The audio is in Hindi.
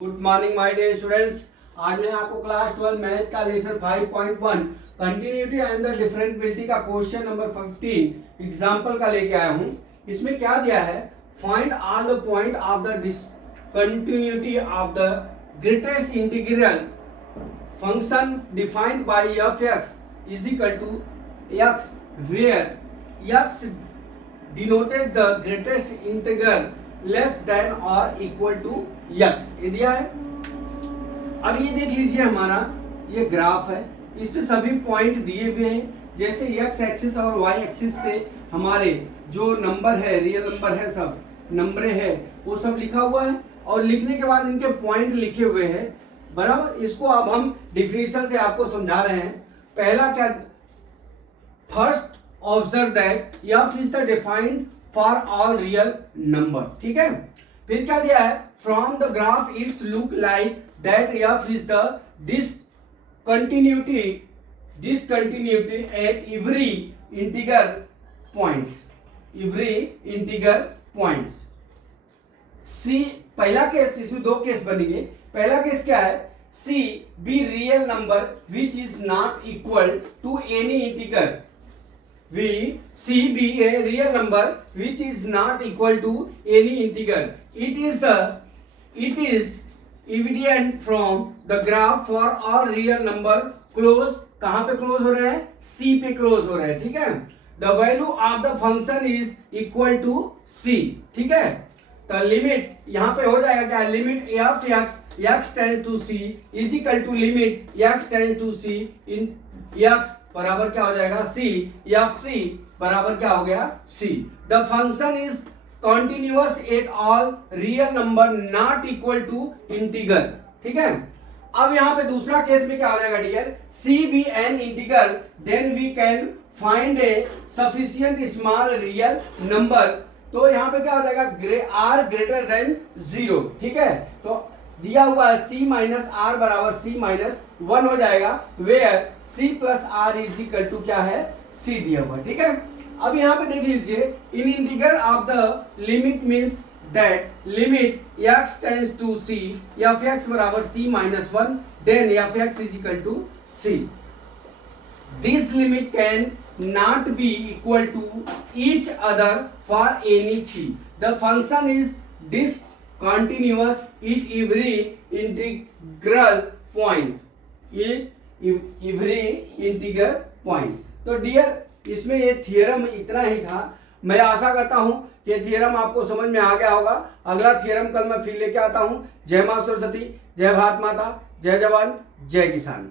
Good morning my dear students. आज मैं आपको क्लास 12 मैथ का lesson 5.1 continuity and the differentiability का क्वेश्चन नंबर 15 एग्जांपल का लेके आया हूं। इसमें क्या दिया है, find all the point of the discontinuity of the greatest integral function defined by f(x) is equal to x where x denoted the greatest integral less than और इक्वल टू x। ये दिया है। अब ये देख लीजिए, हमारा ये ग्राफ है, इस पे सभी पॉइंट दिए हुए हैं। जैसे x एक्सिस और y एक्सिस पे हमारे जो नंबर है, रियल नंबर है, सब नंबर है, वो सब लिखा हुआ है और लिखने के बाद इनके पॉइंट लिखे हुए हैं, बराबर। इसको अब हम डिफिनेशन से आपको समझा रहे हैं। पहला क्या, first observe that f is the defined for all real number, ठीक है। फिर क्या दिया है, from the graph it's look like that f is the discontinuity at every integer points. See पहला केस, इसमें दो केस बनेंगे। पहला केस क्या है, C be real number which is not equal to any integer. C be a real number which is not equal to any integer. It is evident from the graph for all real number close, कहाँ पे क्लोज हो रहे हैं, C पे क्लोज हो रहे हैं, ठीक है। The value of the function is equal to C, ठीक है। तो लिमिट यहाँ पे हो जाएगा क्या, limit f(x) tends to C is equal to limit x tends to C in x बराबर क्या हो जाएगा, C। f(c) बराबर क्या हो गया, C। The function is continuous at all real number not equal to integer, ठीक है। अब यहाँ पे दूसरा केस में क्या हो जाएगा dear, C be an integer then we can find a sufficient small real number। तो यहाँ पे क्या हो जाएगा, r ग्रेटर देन 0, ठीक है। तो दिया हुआ है c माइनस आर बराबर c माइनस 1 हो जाएगा, where c plus r is equal to क्या है, c दिया हुआ, ठीक है। अब यहाँ पे देख लीजिए, in integral of the limit means that limit x tends to c f(x) बराबर c minus 1 then f(x) is equal to c। This limit can not be equal to each other for any c. The function is discontinuous at every integral point. तो डियर, इसमें ये थियरम इतना ही था। मैं आशा करता हूं कि ये थियरम आपको समझ में आ गया होगा। अगला थियरम कल मैं फिर लेके आता हूं। जय मां सरस्वती, जय भारत माता, जय जवान, जय किसान।